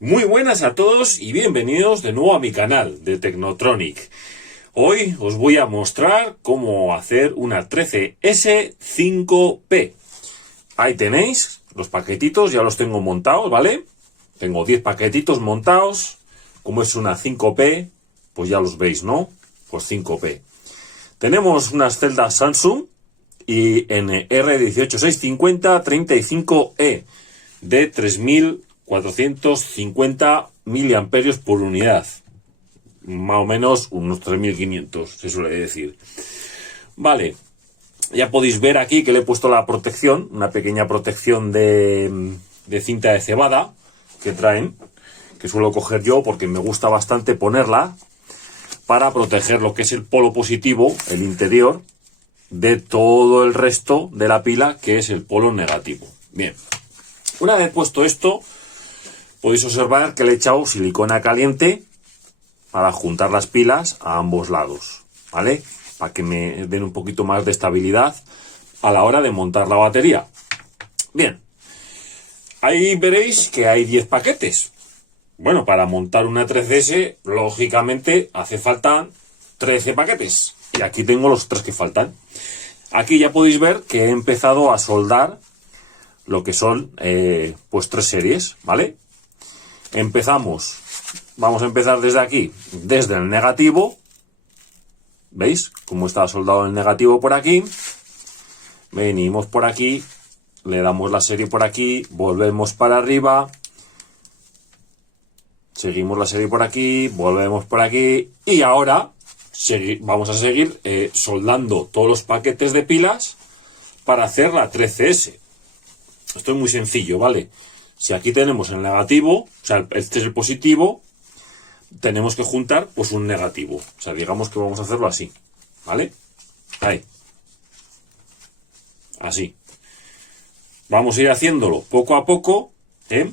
Muy buenas a todos y bienvenidos de nuevo a mi canal de Technotronic. Hoy os voy a mostrar cómo hacer una 13S5P. Ahí tenéis los paquetitos, ya los tengo montados, ¿vale? Tengo 10 paquetitos montados. Como es una 5P, pues ya los veis, ¿no? Pues 5P. Tenemos unas celdas Samsung INR18650 35E de 3450 miliamperios por unidad. Más o menos unos 3500, se suele decir. Vale, ya podéis ver aquí que le he puesto la protección, una pequeña protección de cinta de cebada que traen, que suelo coger yo porque me gusta bastante ponerla para proteger lo que es el polo positivo, el interior, de todo el resto de la pila, que es el polo negativo. Bien, una vez puesto esto, podéis observar que le he echado silicona caliente para juntar las pilas a ambos lados, ¿vale? Para que me den un poquito más de estabilidad a la hora de montar la batería. Bien, ahí veréis que hay 10 paquetes. Bueno, para montar una 3DS, lógicamente, hace falta 13 paquetes. Y aquí tengo los 3 que faltan. Aquí ya podéis ver que he empezado a soldar lo que son, pues 3 series, ¿vale? Vamos a empezar desde aquí, desde el negativo. ¿Veis cómo está soldado el negativo por aquí? Venimos por aquí, le damos la serie por aquí, volvemos para arriba. Seguimos la serie por aquí, volvemos por aquí y ahora vamos a seguir soldando todos los paquetes de pilas para hacer la 13S. Esto es muy sencillo, ¿vale? Si aquí tenemos el negativo, o sea, este es el positivo, tenemos que juntar pues un negativo. O sea, digamos que vamos a hacerlo así, ¿vale? Ahí. Así. Vamos a ir haciéndolo poco a poco, ¿eh?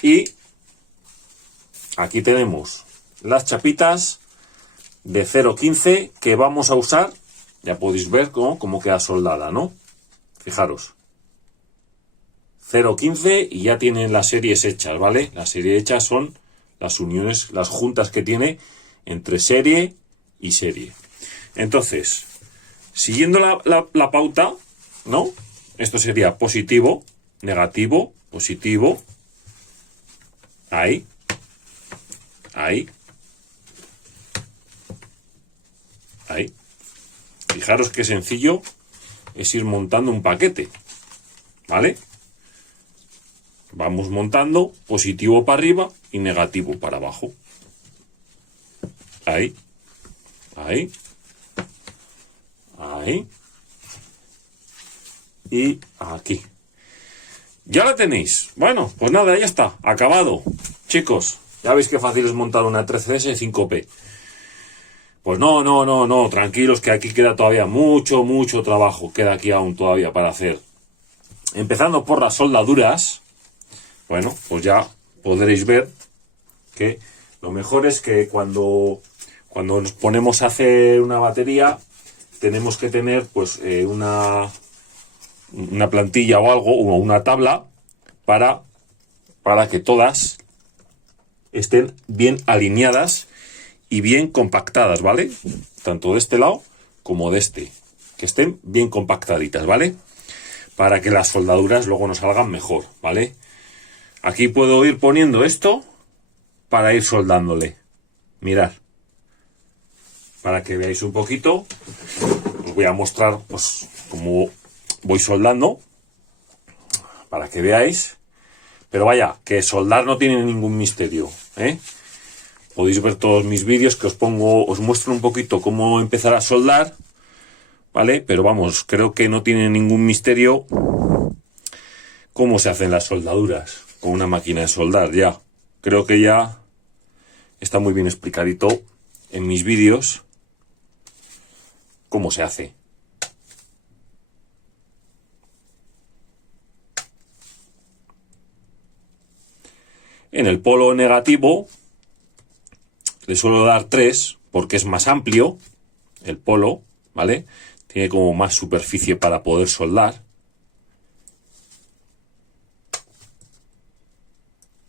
Y aquí tenemos las chapitas de 0,15 que vamos a usar. Ya podéis ver cómo queda soldada, ¿no? Fijaros. 0,15 y ya tienen las series hechas, ¿vale? Las series hechas son las uniones, las juntas que tiene entre serie y serie. Entonces, siguiendo la pauta, ¿no? Esto sería positivo, negativo, positivo. Ahí. Ahí. Ahí. Fijaros qué sencillo es ir montando un paquete, ¿vale? Vamos montando positivo para arriba y negativo para abajo. Ahí. Ahí. Ahí. Y aquí. Ya la tenéis. Bueno, pues nada, ya está. Acabado. Chicos, ya veis qué fácil es montar una 13S 5P. Pues no, tranquilos que aquí queda todavía mucho trabajo, queda aquí aún todavía para hacer. Empezando por las soldaduras, bueno, pues ya podréis ver que lo mejor es que cuando nos ponemos a hacer una batería, tenemos que tener pues una plantilla o algo, o una tabla, para que todas estén bien alineadas y bien compactadas, ¿vale? Tanto de este lado como de este. Que estén bien compactaditas, ¿vale? Para que las soldaduras luego nos salgan mejor, ¿vale? Aquí puedo ir poniendo esto para ir soldándole. Mirad. Para que veáis un poquito, os voy a mostrar pues cómo voy soldando. Para que veáis. Pero vaya, que soldar no tiene ningún misterio, ¿eh? Podéis ver todos mis vídeos que os muestro un poquito cómo empezar a soldar, ¿vale? Pero vamos, creo que no tiene ningún misterio cómo se hacen las soldaduras con una máquina de soldar, ya. Creo que ya está muy bien explicadito en mis vídeos cómo se hace. En el polo negativo le suelo dar 3 porque es más amplio el polo, ¿vale? Tiene como más superficie para poder soldar.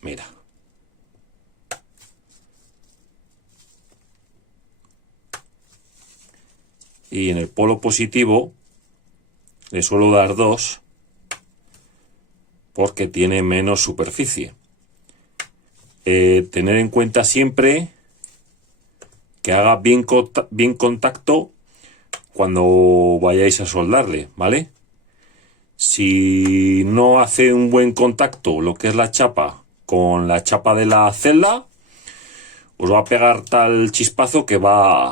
Mira, y en el polo positivo le suelo dar 2 porque tiene menos superficie. Tener en cuenta siempre que haga bien contacto cuando vayáis a soldarle, ¿vale? Si no hace un buen contacto lo que es la chapa con la chapa de la celda, os va a pegar tal chispazo que va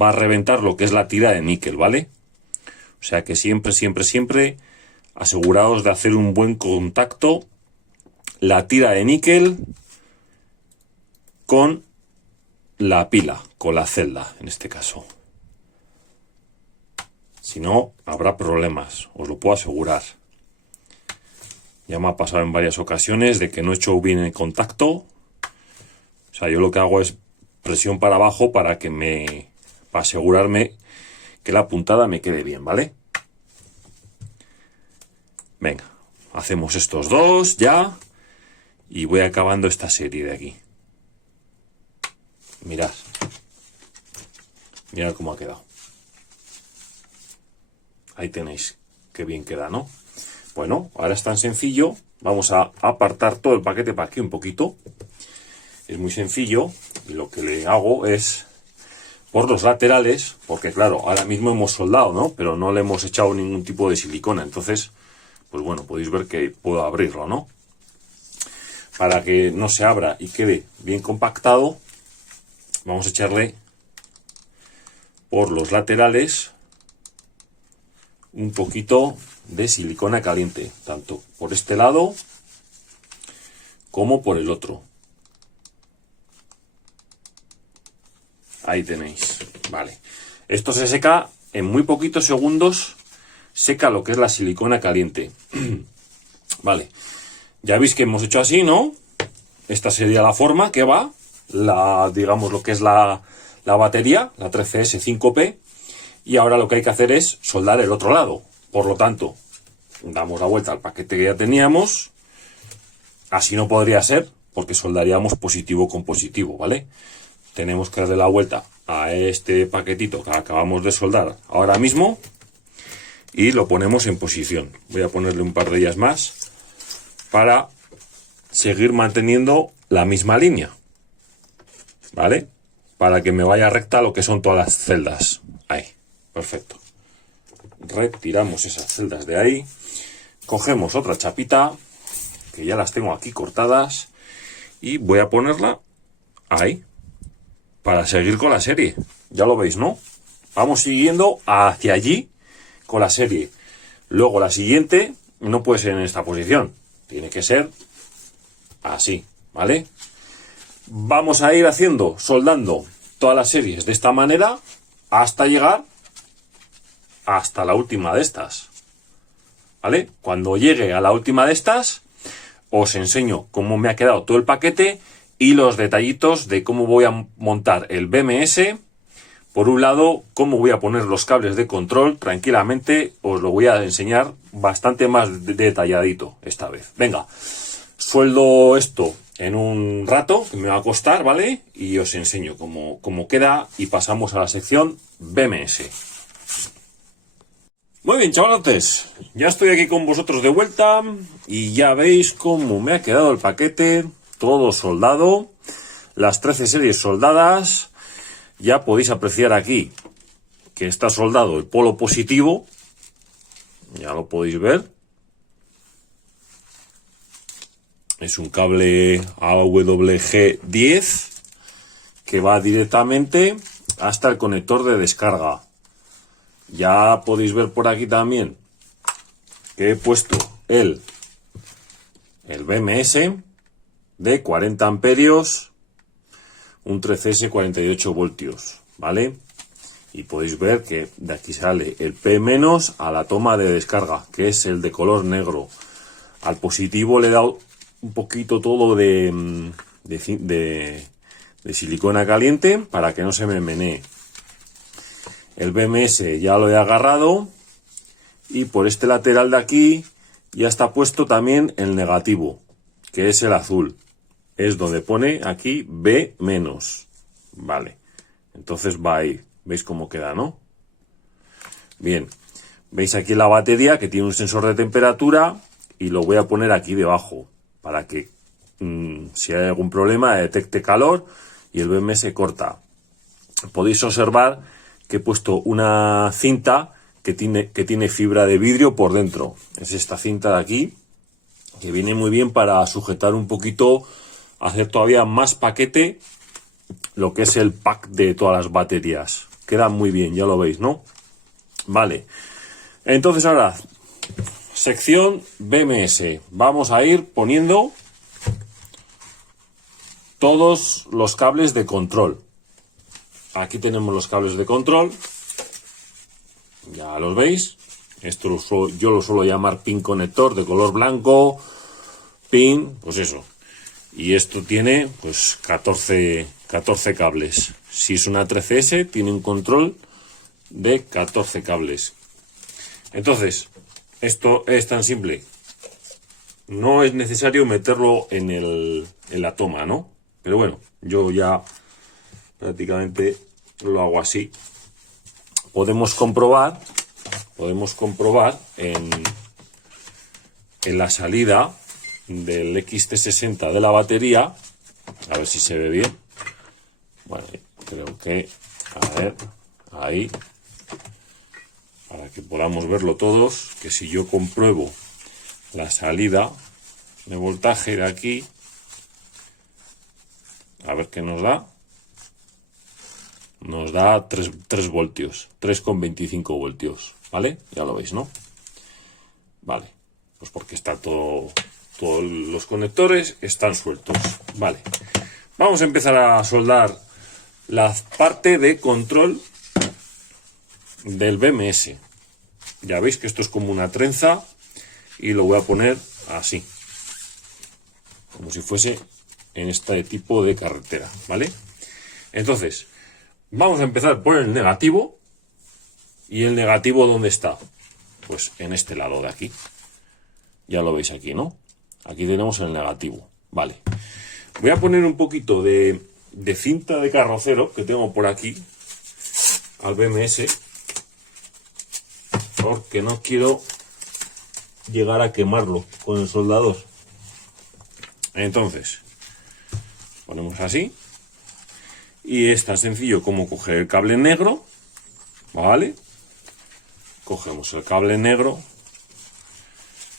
a reventar lo que es la tira de níquel, ¿vale? O sea que siempre aseguraos de hacer un buen contacto la tira de níquel con la pila, con la celda en este caso. Si no, habrá problemas, os lo puedo asegurar. Ya me ha pasado en varias ocasiones de que no he hecho bien el contacto. O sea, yo lo que hago es presión para abajo para asegurarme que la puntada me quede bien, ¿vale? Venga, hacemos estos dos ya y voy acabando esta serie de aquí. Mirad cómo ha quedado. Ahí tenéis, qué bien queda, ¿no? Bueno, ahora es tan sencillo, vamos a apartar todo el paquete para aquí un poquito. Es muy sencillo y lo que le hago es por los laterales, porque claro, ahora mismo hemos soldado, ¿no? Pero no le hemos echado ningún tipo de silicona, entonces, pues bueno, podéis ver que puedo abrirlo, ¿no? Para que no se abra y quede bien compactado, vamos a echarle por los laterales un poquito de silicona caliente, tanto por este lado como por el otro. Ahí tenéis, vale. Esto se seca en muy poquitos segundos, seca lo que es la silicona caliente. Vale, ya veis que hemos hecho así, ¿no? Esta sería la forma que va, digamos lo que es la batería, la 13S 5P. Y ahora lo que hay que hacer es soldar el otro lado. Por lo tanto, damos la vuelta al paquete que ya teníamos. Así no podría ser, porque soldaríamos positivo con positivo, ¿vale? Tenemos que darle la vuelta a este paquetito que acabamos de soldar ahora mismo y lo ponemos en posición. Voy a ponerle un par de ellas más para seguir manteniendo la misma línea, ¿vale? Para que me vaya recta lo que son todas las celdas. Ahí. Perfecto. Retiramos esas celdas de ahí. Cogemos otra chapita, que ya las tengo aquí cortadas, y voy a ponerla ahí, para seguir con la serie. Ya lo veis, ¿no? Vamos siguiendo hacia allí con la serie. Luego la siguiente no puede ser en esta posición. Tiene que ser así, ¿vale? Vamos a ir soldando todas las series de esta manera hasta llegar hasta la última de estas, ¿vale? Cuando llegue a la última de estas, os enseño cómo me ha quedado todo el paquete y los detallitos de cómo voy a montar el BMS. Por un lado, cómo voy a poner los cables de control tranquilamente, os lo voy a enseñar bastante más detalladito esta vez. Venga, sueldo esto en un rato, que me va a costar, ¿vale? Y os enseño cómo queda y pasamos a la sección BMS. Muy bien, chavalotes, ya estoy aquí con vosotros de vuelta y ya veis cómo me ha quedado el paquete, todo soldado, las 13 series soldadas. Ya podéis apreciar aquí que está soldado el polo positivo, ya lo podéis ver. Es un cable AWG10 que va directamente hasta el conector de descarga. Ya podéis ver por aquí también que he puesto el BMS de 40 amperios, un 13S 48 voltios, ¿vale? Y podéis ver que de aquí sale el P- a la toma de descarga, que es el de color negro. Al positivo le he dado un poquito todo de silicona caliente para que no se me menee. El BMS ya lo he agarrado y por este lateral de aquí ya está puesto también el negativo, que es el azul. Es donde pone aquí B-. Vale. Entonces va ahí. ¿Veis cómo queda, no? Bien, veis aquí la batería que tiene un sensor de temperatura y lo voy a poner aquí debajo para que si hay algún problema detecte calor y el BMS corta. Podéis observar que he puesto una cinta que tiene fibra de vidrio por dentro. Es esta cinta de aquí, que viene muy bien para sujetar un poquito, hacer todavía más paquete lo que es el pack de todas las baterías. Queda muy bien, ya lo veis, ¿no? Vale. Entonces ahora, sección BMS. Vamos a ir poniendo todos los cables de control. Aquí tenemos los cables de control. Ya los veis. Esto yo lo suelo llamar pin conector de color blanco. Pin, pues eso. Y esto tiene pues 14 cables. Si es una 13S, tiene un control de 14 cables. Entonces, esto es tan simple. No es necesario meterlo en la toma, ¿no? Pero bueno, yo ya prácticamente lo hago así. Podemos comprobar en la salida del XT60 de la batería, a ver si se ve bien. Bueno, creo que, a ver, ahí, para que podamos verlo todos, que si yo compruebo la salida de voltaje de aquí, a ver qué nos da. Nos da 3 voltios, 3,25 voltios, ¿vale? Ya lo veis, ¿no? Vale, pues porque está todos los conectores están sueltos, vale. Vamos a empezar a soldar la parte de control del BMS. Ya veis que esto es como una trenza y lo voy a poner así, como si fuese en este tipo de carretera, ¿vale? Entonces, vamos a empezar por el negativo. ¿Y el negativo dónde está? Pues en este lado de aquí. Ya lo veis aquí, ¿no? Aquí tenemos el negativo. Vale. Voy a poner un poquito de cinta de carrocero que tengo por aquí al BMS, porque no quiero llegar a quemarlo con el soldador. Entonces, ponemos así. Y es tan sencillo como coger el cable negro, ¿vale? Cogemos el cable negro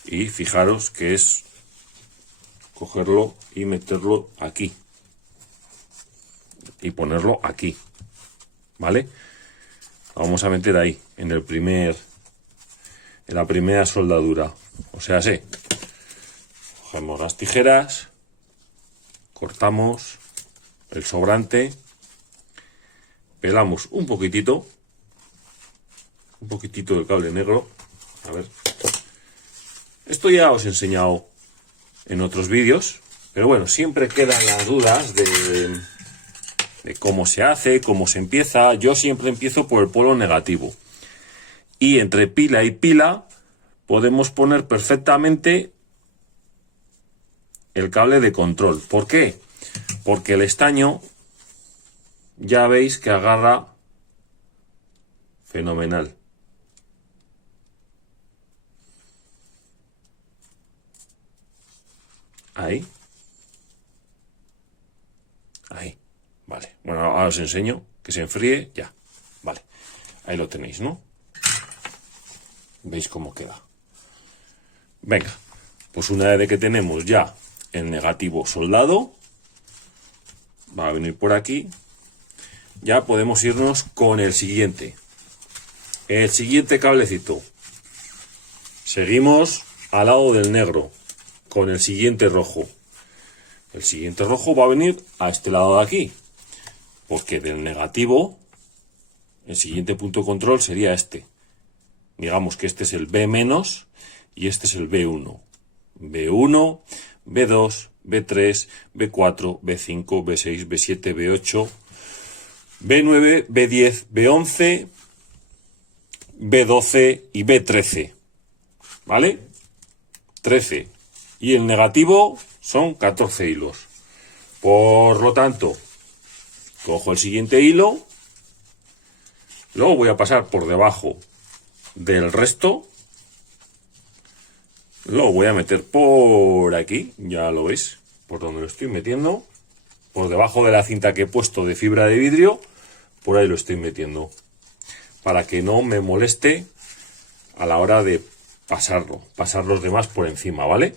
y fijaros que es cogerlo y meterlo aquí. Y ponerlo aquí, ¿vale? Vamos a meter ahí, en la primera soldadura. O sea, sí. Cogemos las tijeras, cortamos el sobrante, pelamos un poquitito del cable negro. A ver, esto ya os he enseñado en otros vídeos, pero bueno, siempre quedan las dudas de cómo se hace, cómo se empieza. Yo siempre empiezo por el polo negativo, y entre pila y pila podemos poner perfectamente el cable de control. ¿Por qué? Porque el estaño ya veis que agarra fenomenal. Ahí. Ahí. Vale. Bueno, ahora os enseño que se enfríe ya. Vale. Ahí lo tenéis, ¿no? ¿Veis cómo queda? Venga. Pues una vez que tenemos ya el negativo soldado, va a venir por aquí. Ya podemos irnos con el siguiente. El siguiente cablecito. Seguimos al lado del negro con el siguiente rojo. El siguiente rojo va a venir a este lado de aquí, porque del negativo el siguiente punto de control sería este. Digamos que este es el B- y este es el B1. B1, B2, B3, B4, B5, B6, B7, B8, B9, B10, B11, B12 y B13. ¿Vale? 13. Y el negativo son 14 hilos. Por lo tanto, cojo el siguiente hilo, luego voy a pasar por debajo del resto lo voy a meter por aquí, ya lo veis, por donde lo estoy metiendo, por debajo de la cinta que he puesto de fibra de vidrio, por ahí lo estoy metiendo, para que no me moleste a la hora de pasar los demás por encima, ¿vale?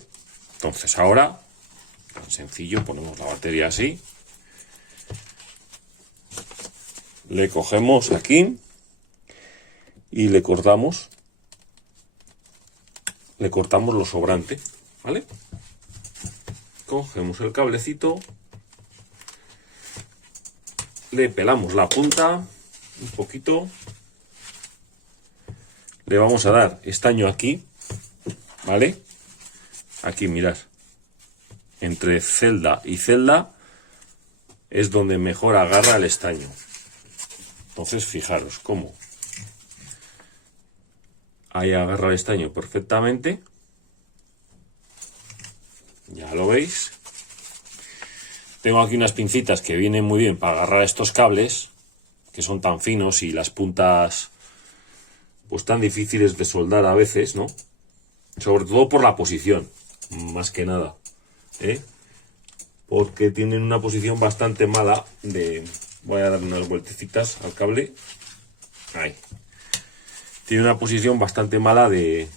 Entonces ahora, tan sencillo, ponemos la batería así, le cogemos aquí y le cortamos lo sobrante, ¿vale? Cogemos el cablecito, le pelamos la punta un poquito, le vamos a dar estaño aquí, ¿vale? Aquí, mirad, entre celda y celda es donde mejor agarra el estaño. Entonces, fijaros cómo ahí agarra el estaño perfectamente. Ya lo veis. Tengo aquí unas pincitas que vienen muy bien para agarrar estos cables, que son tan finos y las puntas pues tan difíciles de soldar a veces, ¿no? Sobre todo por la posición, más que nada, ¿eh? Porque tienen una posición bastante mala de... Voy a dar unas vueltecitas al cable. Ahí. Tiene una posición bastante mala de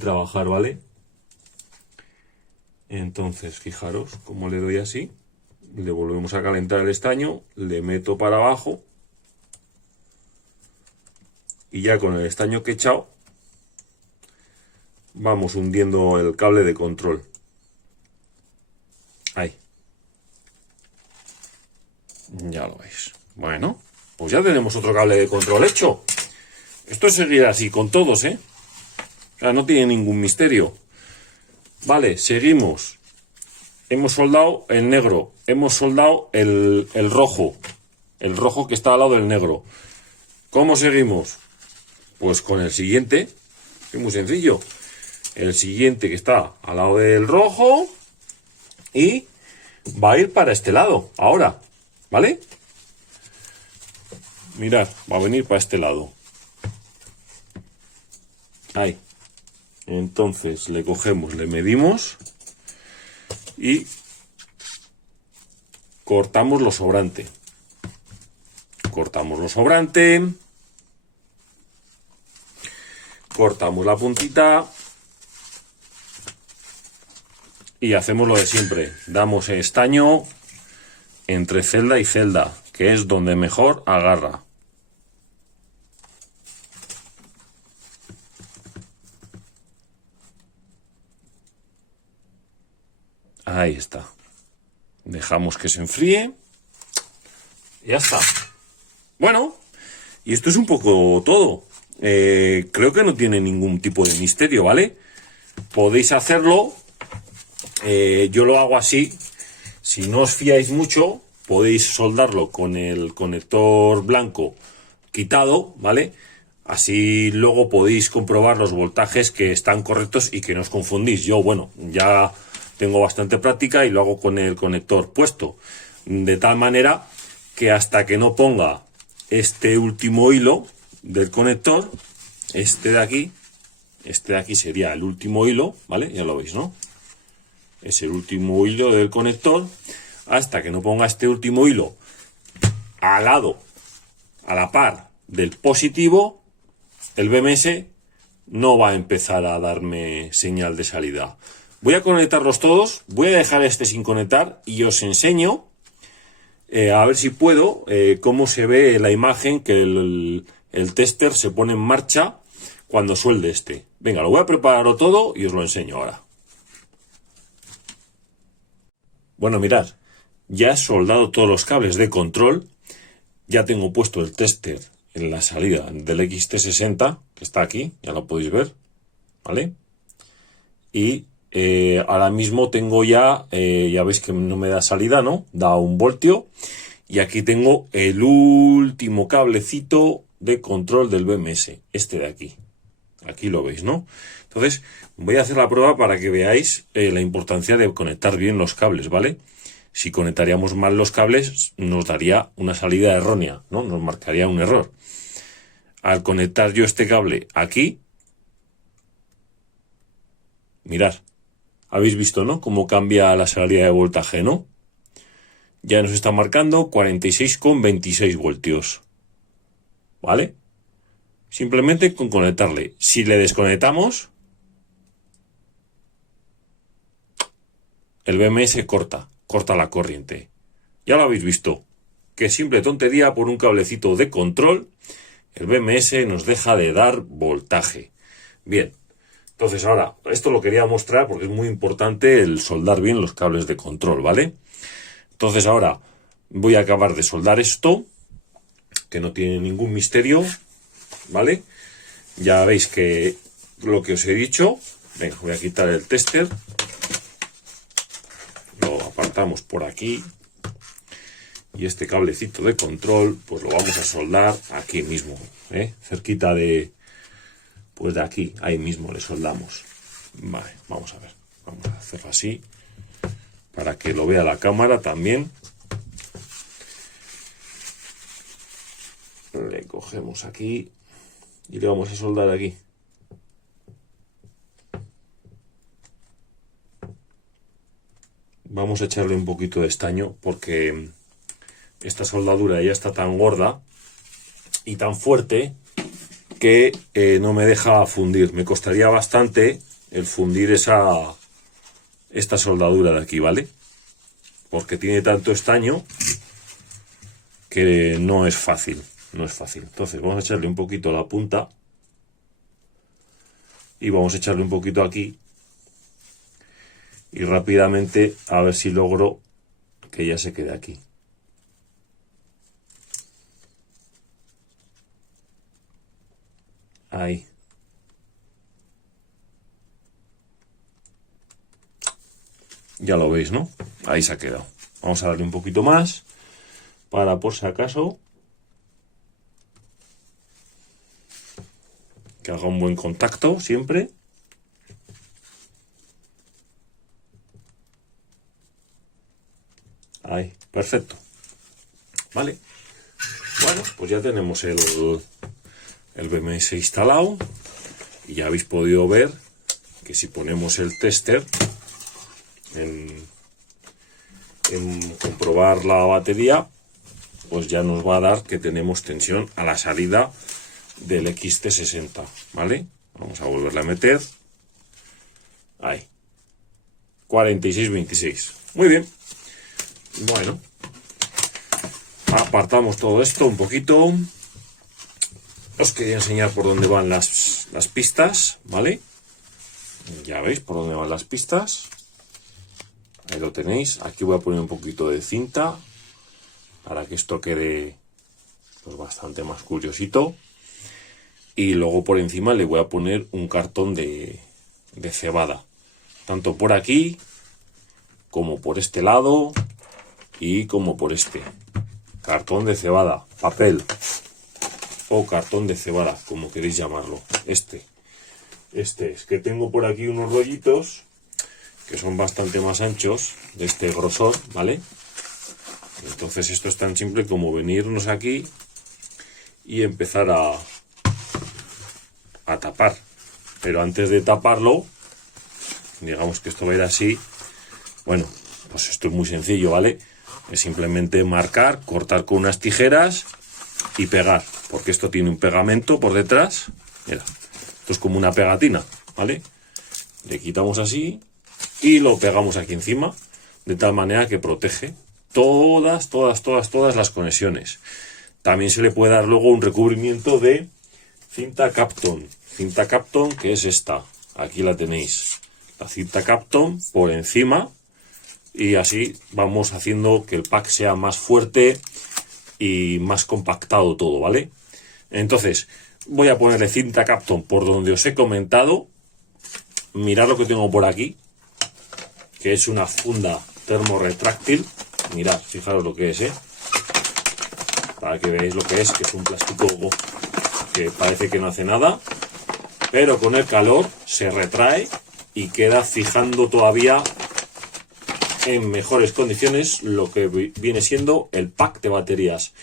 trabajar, ¿vale? Entonces, fijaros cómo le doy así. Le volvemos a calentar el estaño. Le meto para abajo. Y ya con el estaño que he echado, vamos hundiendo el cable de control. Ahí. Ya lo veis. Bueno, pues ya tenemos otro cable de control hecho. Esto es seguir así con todos, ¿eh? O sea, no tiene ningún misterio. Vale, seguimos. Hemos soldado el negro. Hemos soldado el rojo. El rojo que está al lado del negro. ¿Cómo seguimos? Pues con el siguiente. Es muy sencillo. El siguiente que está al lado del rojo. Y va a ir para este lado. Ahora. ¿Vale? Mirad, va a venir para este lado. Ahí. Entonces le cogemos, le medimos y cortamos lo sobrante. Cortamos lo sobrante. Cortamos la puntita. Y hacemos lo de siempre. Damos estaño entre celda y celda, que es donde mejor agarra. Ahí está. Dejamos que se enfríe. Ya está. Bueno, y esto es un poco todo. Creo que no tiene ningún tipo de misterio, ¿vale? Podéis hacerlo. Yo lo hago así. Si no os fiáis mucho, podéis soldarlo con el conector blanco quitado, ¿vale? Así luego podéis comprobar los voltajes que están correctos y que no os confundís. Yo, bueno, ya tengo bastante práctica y lo hago con el conector puesto. De tal manera que hasta que no ponga este último hilo del conector, este de aquí sería el último hilo, ¿vale? Ya lo veis, ¿no? Es el último hilo del conector. Hasta que no ponga este último hilo al lado, a la par del positivo, el BMS no va a empezar a darme señal de salida. Voy a conectarlos todos. Voy a dejar este sin conectar y os enseño a ver si puedo cómo se ve la imagen que el tester se pone en marcha cuando suelde este. Venga, lo voy a prepararlo todo y os lo enseño ahora. Bueno, mirad, ya he soldado todos los cables de control. Ya tengo puesto el tester en la salida del XT60, que está aquí, ya lo podéis ver, ¿vale? Y ahora mismo tengo ya veis que no me da salida, ¿no? Da 1 voltio. Y aquí tengo el último cablecito de control del BMS, este de aquí. Aquí lo veis, ¿no? Entonces, voy a hacer la prueba para que veáis la importancia de conectar bien los cables, ¿vale? Si conectaríamos mal los cables, nos daría una salida errónea, ¿no? Nos marcaría un error. Al conectar yo este cable aquí, Mirad, habéis visto, ¿no? Cómo cambia la salida de voltaje, ¿no? Ya nos está marcando 46,26 voltios. ¿Vale? Simplemente con conectarle. Si le desconectamos, el BMS corta la corriente. Ya lo habéis visto. Qué simple tontería, por un cablecito de control, el BMS nos deja de dar voltaje. Bien. Entonces ahora, esto lo quería mostrar porque es muy importante el soldar bien los cables de control, ¿vale? Entonces ahora voy a acabar de soldar esto, que no tiene ningún misterio, ¿vale? Ya veis que lo que os he dicho, venga, voy a quitar el tester, lo apartamos por aquí, y este cablecito de control, pues lo vamos a soldar aquí mismo, cerquita de, pues de aquí, ahí mismo le soldamos. Vale, vamos a ver, vamos a hacerlo así, para que lo vea la cámara también. Le cogemos aquí y le vamos a soldar aquí. Vamos a echarle un poquito de estaño porque esta soldadura ya está tan gorda y tan fuerte que no me deja fundir. Me costaría bastante el fundir esta soldadura de aquí, ¿vale? Porque tiene tanto estaño que no es fácil. No es fácil. Entonces vamos a echarle un poquito a la punta y vamos a echarle un poquito aquí y rápidamente a ver si logro que ya se quede aquí. Ahí. Ya lo veis, ¿no? Ahí se ha quedado. Vamos a darle un poquito más para, por si acaso, que haga un buen contacto siempre. Ahí, perfecto. Vale. Bueno, pues ya tenemos el BMS instalado y ya habéis podido ver que si ponemos el tester en comprobar la batería, pues ya nos va a dar que tenemos tensión a la salida del XT60, ¿vale? Vamos a volverle a meter. Ahí. 46,26. Muy bien. Bueno. Apartamos todo esto un poquito. Os quería enseñar por dónde van las pistas, ¿vale? Ya veis por dónde van las pistas. Ahí lo tenéis. Aquí voy a poner un poquito de cinta para que esto quede pues bastante más curiosito. Y luego por encima le voy a poner un cartón de cebada. Tanto por aquí, como por este lado y como por este. Cartón de cebada, papel o cartón de cebada, como queréis llamarlo. Este es que tengo por aquí unos rollitos que son bastante más anchos, de este grosor, ¿vale? Entonces esto es tan simple como venirnos aquí y empezar a tapar. Pero antes de taparlo, digamos que esto va a ir así. Bueno, pues esto es muy sencillo, ¿vale? Es simplemente marcar, cortar con unas tijeras y pegar, porque esto tiene un pegamento por detrás. Mira, esto es como una pegatina, ¿vale? Le quitamos así y lo pegamos aquí encima, de tal manera que protege todas las conexiones. También se le puede dar luego un recubrimiento de cinta Kapton. Cinta Kapton, que es esta. Aquí la tenéis. La cinta Kapton por encima. Y así vamos haciendo que el pack sea más fuerte y más compactado todo, ¿vale? Entonces, voy a ponerle cinta Kapton por donde os he comentado. Mirad lo que tengo por aquí, que es una funda termorretráctil. Mirad, fijaros lo que es, para que veáis lo que es un plástico que parece que no hace nada, pero con el calor se retrae y queda fijando todavía en mejores condiciones lo que viene siendo el pack de baterías.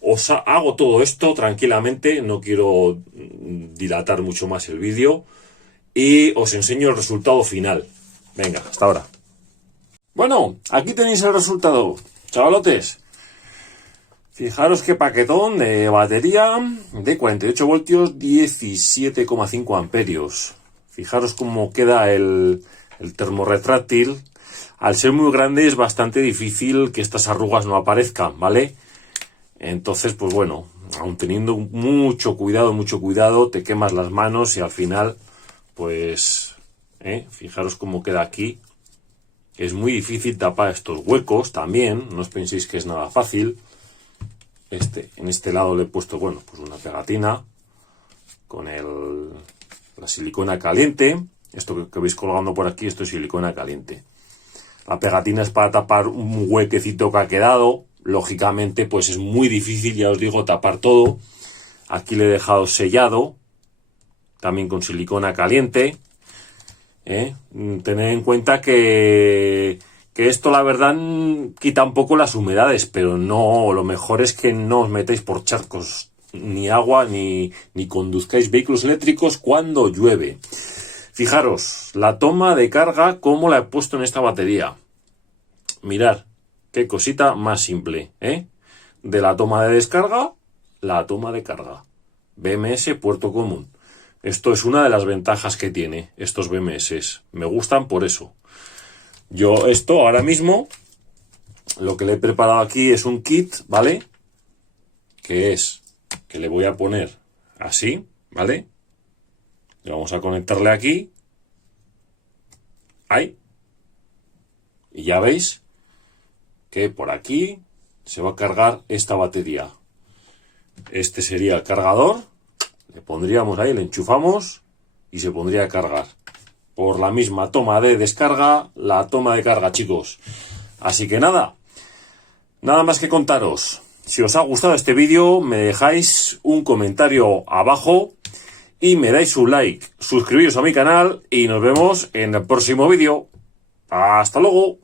Os hago todo esto tranquilamente, no quiero dilatar mucho más el vídeo y os enseño el resultado final. Venga, hasta ahora. Bueno, aquí tenéis el resultado, chavalotes. Fijaros qué paquetón de batería de 48 voltios, 17,5 amperios. Fijaros cómo queda el termorretráctil. Al ser muy grande es bastante difícil que estas arrugas no aparezcan, ¿vale? Entonces, pues bueno, aun teniendo mucho cuidado, te quemas las manos y al final, pues, fijaros cómo queda aquí. Es muy difícil tapar estos huecos también, no os penséis que es nada fácil. En este lado le he puesto, bueno, pues una pegatina con la silicona caliente. Esto que veis colgando por aquí, esto es silicona caliente. La pegatina es para tapar un huequecito que ha quedado. Lógicamente, pues es muy difícil, ya os digo, tapar todo. Aquí le he dejado sellado, también con silicona caliente. Tened en cuenta que esto, la verdad, quita un poco las humedades, pero no, lo mejor es que no os metáis por charcos, ni agua, ni conduzcáis vehículos eléctricos cuando llueve. Fijaros, la toma de carga, cómo la he puesto en esta batería. Mirad, qué cosita más simple, De la toma de descarga, la toma de carga. BMS puerto común. Esto es una de las ventajas que tiene estos BMS. Me gustan por eso. Yo esto ahora mismo, lo que le he preparado aquí es un kit, ¿vale? Que le voy a poner así, ¿vale? Y vamos a conectarle aquí. Ahí. Y ya veis que por aquí se va a cargar esta batería. Este sería el cargador. Le pondríamos ahí, le enchufamos y se pondría a cargar. Por la misma toma de descarga, la toma de carga, chicos. Así que nada más que contaros. Si os ha gustado este vídeo, me dejáis un comentario abajo y me dais un like. Suscribiros a mi canal y nos vemos en el próximo vídeo. ¡Hasta luego!